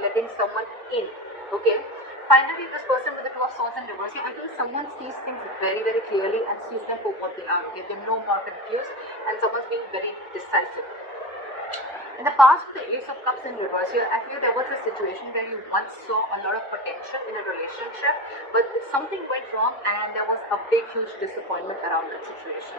letting someone in. Okay. Finally, this person with the Two of Swords in reverse, I feel someone sees things very, very clearly and sees them for what they are. Okay, they're no more confused, and someone's being very decisive. In the past, the Ace of Cups in reverse here, I feel there was a situation where you once saw a lot of potential in a relationship, but something went wrong and there was a big, huge disappointment around that situation.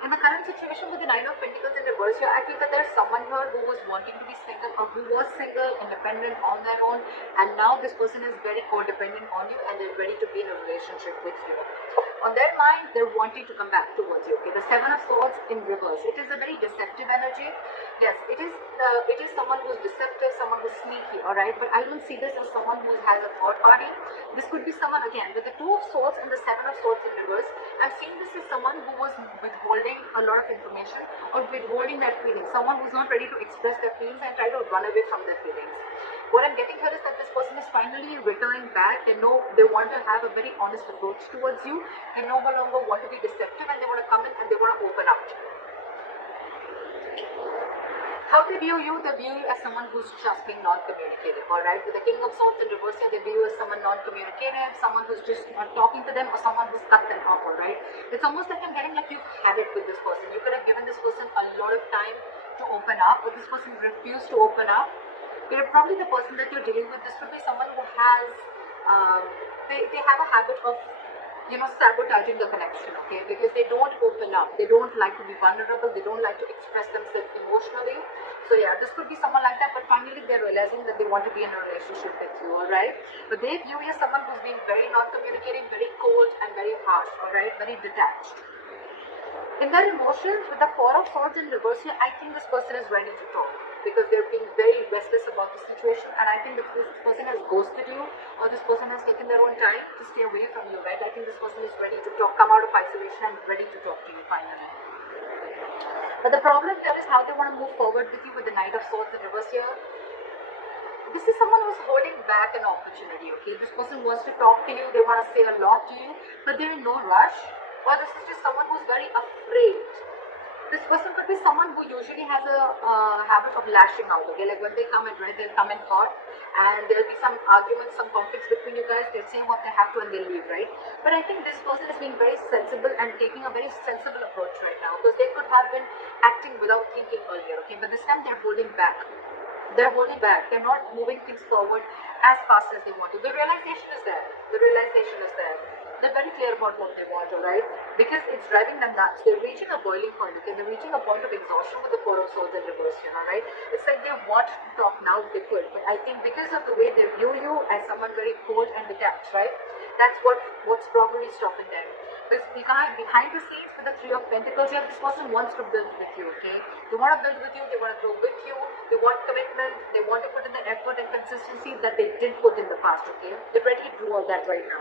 In the current situation with the Nine of Pentacles in reverse here, I feel that there's someone here who was wanting to be single or who was single, independent on their own, and now this person is very codependent on you and they're ready to be in a relationship with you. On their mind, they're wanting to come back towards you. Okay, the Seven of Swords in reverse. It is a very deceptive energy. Yes, it is someone who's deceptive, someone who's sneaky, alright? But I don't see this as someone who has a third party. This could be someone, again, with the Two of Swords and the Seven of Swords in reverse. I'm seeing this as someone who was withholding a lot of information or withholding that feeling. Someone who's not ready to express their feelings and try to run away from their feelings. What I'm getting here is that this person is finally returning back. They know they want to have a very honest approach towards you. They no longer want to be deceptive and they want to come in and they want to open up. How they view you? They view you as someone who's just being non-communicative, alright? With the King of Swords in reverse here, they view you as someone non-communicative, someone who's just not talking to them, or someone who's cut them off, alright? It's almost like I'm getting like you've had it with this person. You could have given this person a lot of time to open up, but this person refused to open up. You're probably the person that you're dealing with. This could be someone who has, they have a habit of, sabotaging the connection, okay? Because they don't open up. They don't like to be vulnerable. They don't like to express themselves emotionally. So yeah, this could be someone like that, but finally they're realizing that they want to be in a relationship with you, alright? But they view you as someone who's being very non-communicating, very cold and very harsh, alright? Very detached. In their emotions, with the Four of Swords in reverse here, I think this person is ready to talk because they're being very restless about the situation, and I think this person has ghosted you or this person has taken their own time to stay away from you, right? I think this person is ready to talk, come out of isolation and ready to talk to you finally. But the problem there is how they want to move forward with you with the Knight of Swords in reverse here. This is someone who's holding back an opportunity, okay? This person wants to talk to you, they want to say a lot to you, but they're in no rush. Or this is just someone who's very afraid. This person could be someone who usually has a habit of lashing out, okay? Like when they come in, right, they'll come in hot and there'll be some arguments, some conflicts between you guys. They'll say what they have to and they'll leave, right? But I think this person is being very sensible and taking a very sensible approach right now because they could have been acting without thinking earlier, okay? But this time they're holding back. They're holding back. They're not moving things forward as fast as they want to. The realization is there. The realization is there. They're very clear about what they want, alright? Because it's driving them nuts. They're reaching a boiling point, okay? They're reaching a point of exhaustion with the Four of Swords in reverse, right? It's like they want to talk now, they could. But I think because of the way they view you as someone very cold and detached, right? That's what's probably stopping them. Because behind the scenes with the Three of Pentacles here, this person wants to build with you, okay? They want to build with you, they want to grow with you, they want commitment, they want to put in the effort and consistency that they did put in the past, okay? They're ready to do all that right now.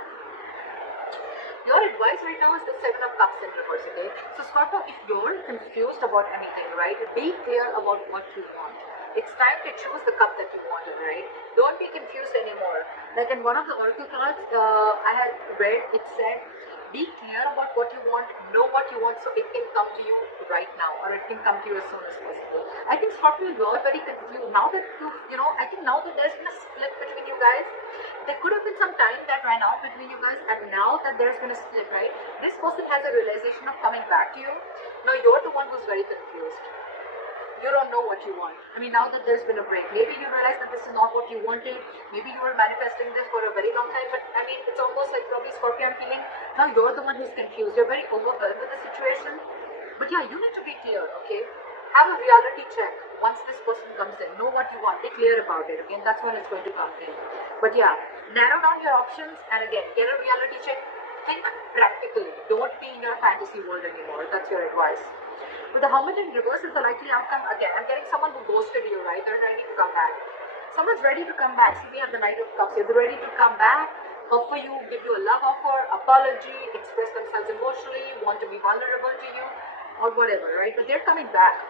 Your advice right now is the Seven of Cups in reverse, okay? So Scorpio, if you're confused about anything, right, be clear about what you want. It's time to choose the cup that you wanted, right? Don't be confused anymore. Like in one of the oracle cards I had read, it said, be clear about what you want, know what you want so it can come to you right now or it can come to you as soon as possible. I think Scorpio, you're very confused. Now that I think now that there's been a split between you guys, there could have been some time that ran out between you guys, and now that there's been a split, right, this person has a realization of coming back to you. Now you're the one who's very confused. You don't know what you want. I mean, now that there's been a break, maybe you realize that this is not what you wanted. Maybe you were manifesting this for a very long time, but I mean, it's almost like probably Scorpio, I'm feeling now you're the one who's confused. You're very overwhelmed with the situation. But yeah, you need to be clear, okay? Have a reality check once this person comes in. Know what you want. Be clear about it, okay? And that's when it's going to come in. But yeah, narrow down your options and again, get a reality check. Think practically. Don't be in your fantasy world anymore. That's your advice. With the Hermit in reverse is the likely outcome. Again, I'm getting someone who ghosted you, right? They're ready to come back. Someone's ready to come back. See, we have the Knight of Cups here. They're ready to come back, offer you, give you a love offer, apology, express themselves emotionally, want to be vulnerable to you, or whatever, right? But they're coming back.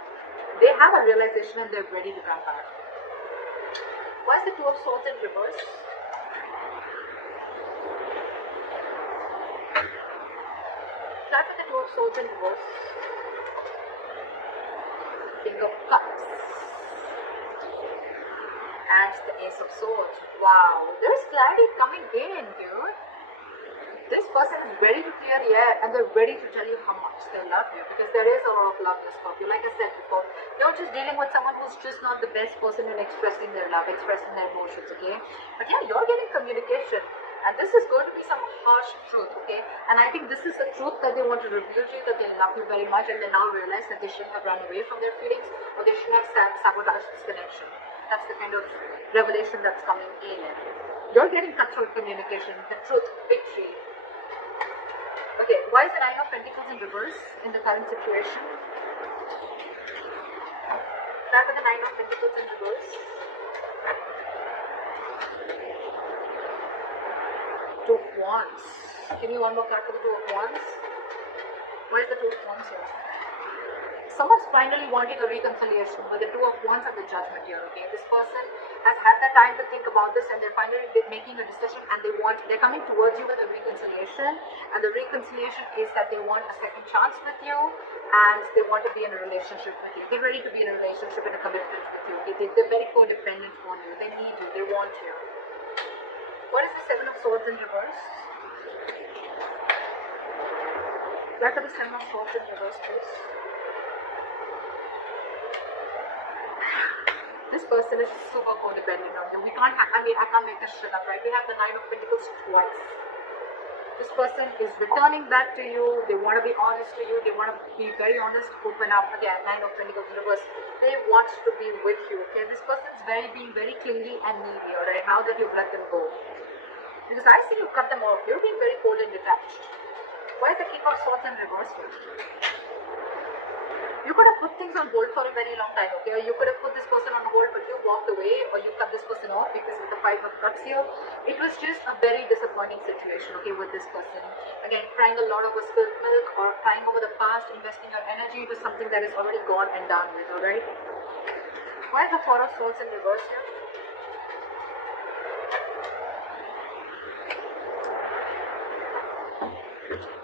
They have a realization and they're ready to come back. Why is the Two of Swords in reverse? Start with the Two of Swords in reverse. King of Cups and Ace of Swords. Wow, there's clarity coming in, dude. This person is ready to clear the air and they're ready to tell you how much they love you, because there is a lot of love in Scorpio. Like I said before, you're just dealing with someone who's just not the best person in expressing their love, expressing their emotions, okay? But yeah, you're getting communication, and this is going to be some harsh truth, okay? And I think this is the truth that they want to reveal to you, that they love you very much, and they now realize that they shouldn't have run away from their feelings, or they shouldn't have sabotaged this connection. That's the kind of revelation that's coming in. You're getting cutthroat communication, the truth, victory. Okay, why is the Nine of Pentacles in reverse in the current situation? Back with the Nine of Pentacles in reverse. Two of Wands. Give me one more card for the Two of Wands. Why is the Two of Wands here? Someone's finally wanting a reconciliation with the Two of Wands and the Judgment here, okay? This person has had the time to think about this and they're finally making a decision, and they're coming towards you with a reconciliation, and the reconciliation is that they want a second chance with you and they want to be in a relationship with you. They're ready to be in a relationship and a commitment with you, okay? They're very codependent on you. They need you. They want you. What is the Seven of Swords in reverse? What are the Seven of Swords in reverse, please? This person is super codependent on you. I can't make this shit up, right? We have the Nine of Pentacles twice. This person is returning back to you. They want to be honest to you. They want to be very honest, open up. Again, Nine of Pentacles in reverse. They want to be with you, okay? This person is being very clingy and needy, alright? Now that you've let them go. Because I see you cut them off. You're being very cold and detached. Why is the King of Swords in reverse here? You could have put things on hold for a very long time, okay? Or you could have put this person on hold, but you walked away, or you cut this person off, because with the Five of Cups here, it was just a very disappointing situation, okay, with this person. Again, crying a lot over spilt milk, or crying over the past, investing your energy into something that is already gone and done with, alright? Why is the Four of Swords in reverse here?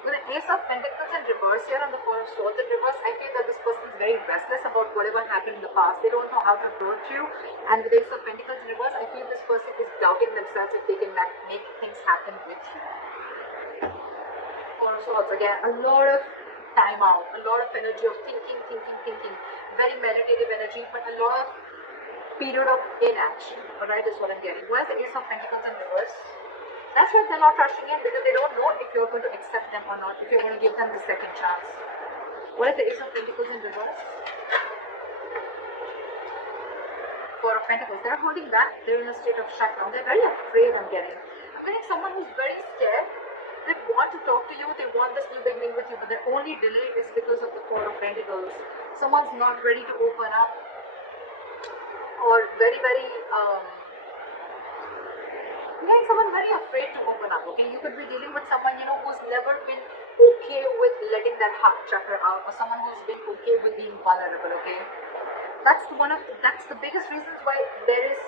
With the Ace of Pentacles in reverse here and the Four of Swords in reverse, I feel that this person is very restless about whatever happened in the past. They don't know how to approach you. And with the Ace of Pentacles in reverse, I feel this person is doubting themselves if they can make things happen with you. Four of Swords, again, a lot of time out, a lot of energy of thinking. Very meditative energy, but a lot of period of inaction. Alright, is what I'm getting. Why is the Ace of Pentacles in reverse? That's why they're not rushing in, because they don't know if you're going to accept them or not, if you're going to give them the second chance. What is the Ace of Pentacles in reverse? Four of Pentacles. They're holding back. They're in a state of shutdown. They're very afraid, I'm getting. I'm getting someone who's very scared. They want to talk to you. They want this new beginning with you, but their only delay is because of the Four of Pentacles. Someone's not ready to open up, or very someone very afraid to open up, okay? You could be dealing with someone, who's never been okay with letting their heart chakra out, or someone who's been okay with being vulnerable, okay? That's the biggest reasons why there is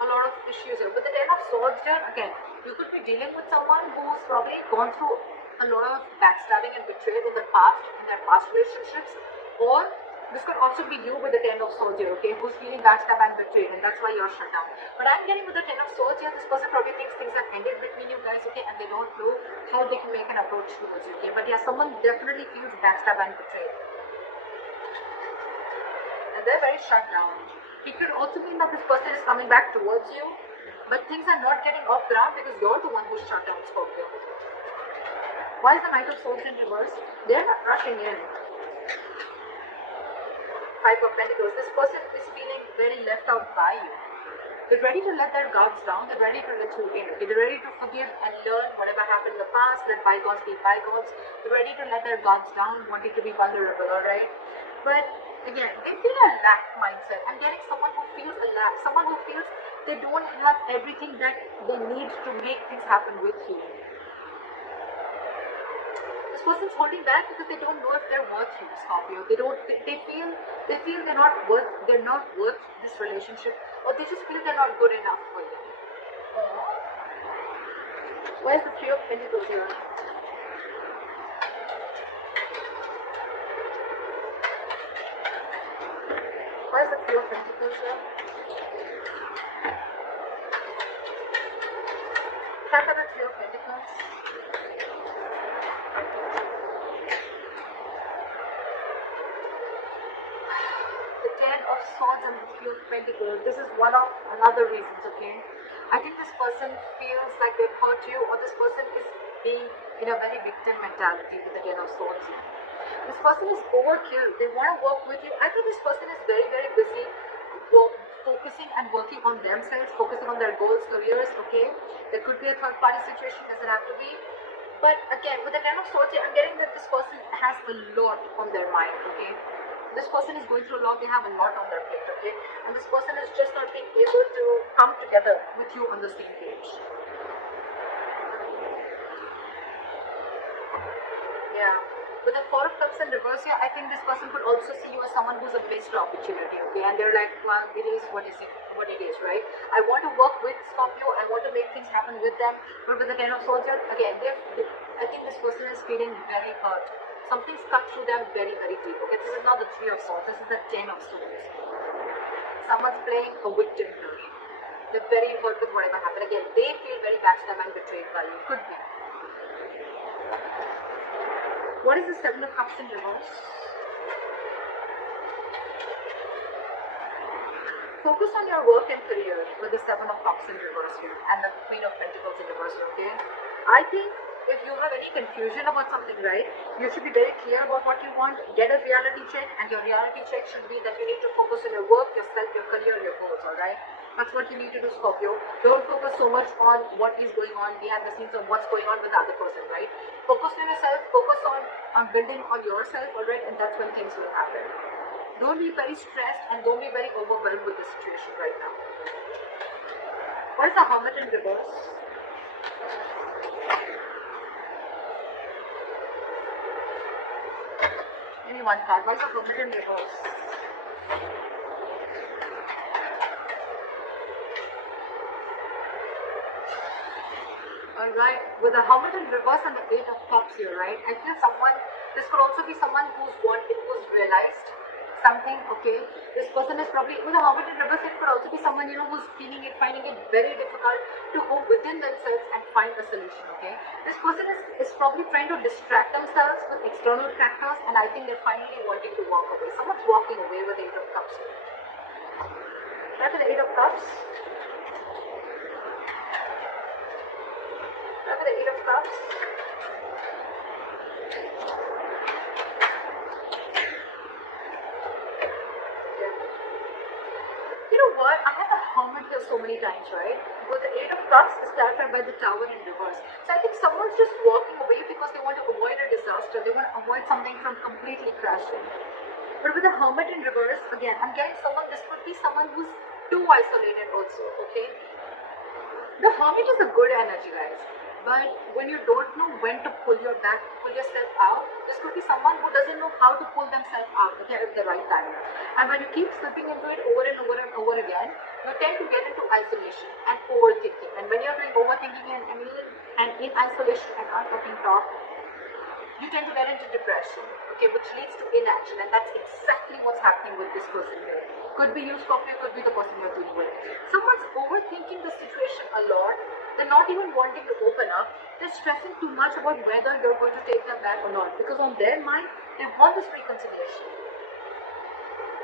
a lot of issues here. With the Ten of Swords here, again, you could be dealing with someone who's probably gone through a lot of backstabbing and betrayal in the past, in their past relationships, or this could also be you with the Ten of Swords here, okay, who's feeling backstabbed and betrayed, and that's why you're shut down. But I'm getting with the Ten of Swords here, this person probably thinks things have ended between you guys, okay, and they don't know how they can make an approach towards you, okay. But yeah, someone definitely feels backstabbed and betrayed, and they're very shut down. It could also mean that this person is coming back towards you, but things are not getting off ground because you're the one who's shut down, Scorpio. Why is the Knight of Swords in reverse? They're not rushing in. Five of Pentacles. This person is feeling very left out by you. They're ready to let their guards down. They're ready to let you in. Okay? They're ready to forgive and learn whatever happened in the past. Let bygones be bygones. They're ready to let their guards down, wanting to be vulnerable, alright? But again, they feel a lack mindset. I'm getting someone who feels a lack. Someone who feels they don't have everything that they need to make things happen with you. This person's holding back because they don't know if they're worth you, Scorpio. They feel they're not worth this relationship, or they just feel they're not good enough for you. Why is the Three of Pentacles here? Why is the Three of Pentacles here? start with the Three of Pentacles. The Ten of Swords and the Three of Pentacles. This is one of another reasons, okay? I think this person feels like they've hurt you, or this person is being in a very victim mentality with the Ten of Swords. This person is overkill. They want to work with you. I think this person is very, very busy focusing and working on themselves, focusing on their goals, careers, okay? There could be a third party situation, doesn't have to be. But again, with the Ten of Swords, I'm getting that this person has a lot on their mind, okay? This person is going through a lot, they have a lot on their plate, okay? And this person is just not being able to come together with you on the same page. Yeah. With the Four of Cups in reverse here, I think this person could also see you as someone who's a missed opportunity, okay? And they're like, well, it is what it is, right? I want to work with Scorpio, I want to make things happen with them, but with the Ten of Swords here, again, I think this person is feeling very hurt. Something's cut through them very, very deep, okay? This is not the Three of Swords, this is the Ten of Swords. Someone's playing a victim here. They're very hurt with whatever happened. Again, they feel very backstabbed and betrayed by you. Could be. What is the Seven of Cups in reverse? Focus on your work and career with the Seven of Cups in reverse here and the Queen of Pentacles in reverse, okay? I think if you have any confusion about something, right, you should be very clear about what you want, get a reality check, and your reality check should be that you need to focus on your work, yourself, your career, your goals, alright? That's what you need to do, Scorpio. Don't focus so much on what is going on behind the scenes or what's going on with the other person, right? Focus on yourself, focus on building on yourself, alright? And that's when things will happen. Don't be very stressed and don't be very overwhelmed with the situation right now. What is the Hermit in reverse? Give me one card. What is the Hermit in reverse? Alright, with the Hermit in reverse and the Eight of Cups here, right? I feel this could also be someone who's realized something, okay? This person is probably, with the Hermit in reverse, it could also be someone, who's finding it very difficult to go within themselves and find a solution, okay? This person is probably trying to distract themselves with external factors, and I think they're finally wanting to walk away. Someone's walking away with the Eight of Cups here. Right, with the Eight of Cups. Remember the Eight of Cups? Yeah. You know what? I had the Hermit here so many times, right? But the Eight of Cups is clarified by the Tower in reverse. So I think someone's just walking away because they want to avoid a disaster. They want to avoid something from completely crashing. But with the Hermit in reverse, again, I'm getting this could be someone who's too isolated also, okay? The Hermit is a good energy, guys. But when you don't know when to pull yourself out, this could be someone who doesn't know how to pull themselves out at the right time. And when you keep slipping into it over and over and over again, you tend to get into isolation and overthinking. And when you're doing overthinking and in isolation and not talking talk, you tend to get into depression, okay, which leads to inaction. And that's exactly what's happening with this person here. Could be you, Scorpio, could be the person you're dealing with. Someone's overthinking the situation a lot. They're not even wanting to open up. They're stressing too much about whether you're going to take them back or not. Because on their mind, they want this reconciliation.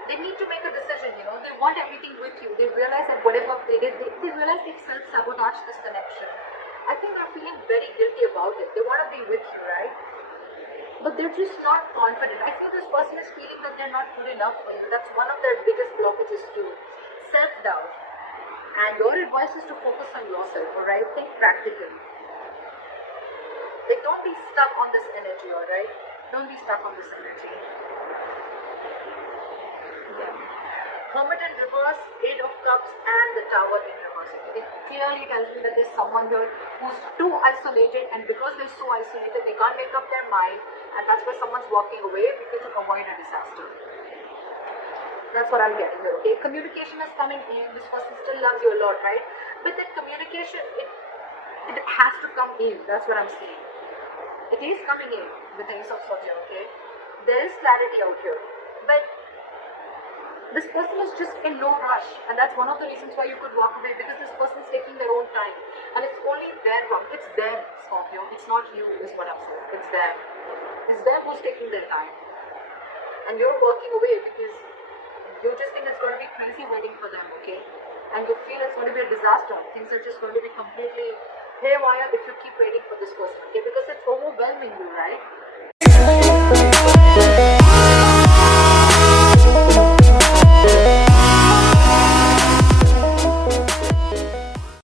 They need to make a decision, They want everything with you. They realize that whatever they did, they realize they self-sabotage this connection. I think they're feeling very guilty about it. They want to be with you, right? But they're just not confident. I feel this person is feeling that they're not good enough for you. That's one of their biggest blockages too. Self-doubt. And your advice is to focus on yourself, alright? Think practically. Like, don't be stuck on this energy, alright? Don't be stuck on this energy. Yeah. Hermit in reverse, Eight of Cups, and the Tower in reverse. It clearly tells me that there's someone here who's too isolated, and because they're so isolated, they can't make up their mind, and that's why someone's walking away because to avoid a disaster. That's what I'm getting here, okay? Communication is coming in. This person still loves you a lot, right? But that communication, it has to come in. That's what I'm saying. It is coming in with the Ace of Swords, okay? There is clarity out here. But This person is just in no rush, and that's one of the reasons why you could walk away, because this person is taking their own time, and it's only their problem. It's them, Scorpio. It's not you, is what I'm saying. It's them. It's them who's taking their time, and you're walking away because you just think it's going to be crazy waiting for them, okay? And you feel it's going to be a disaster. Things are just going to be completely haywire if you keep waiting for this person, okay? Because it's overwhelming you, right?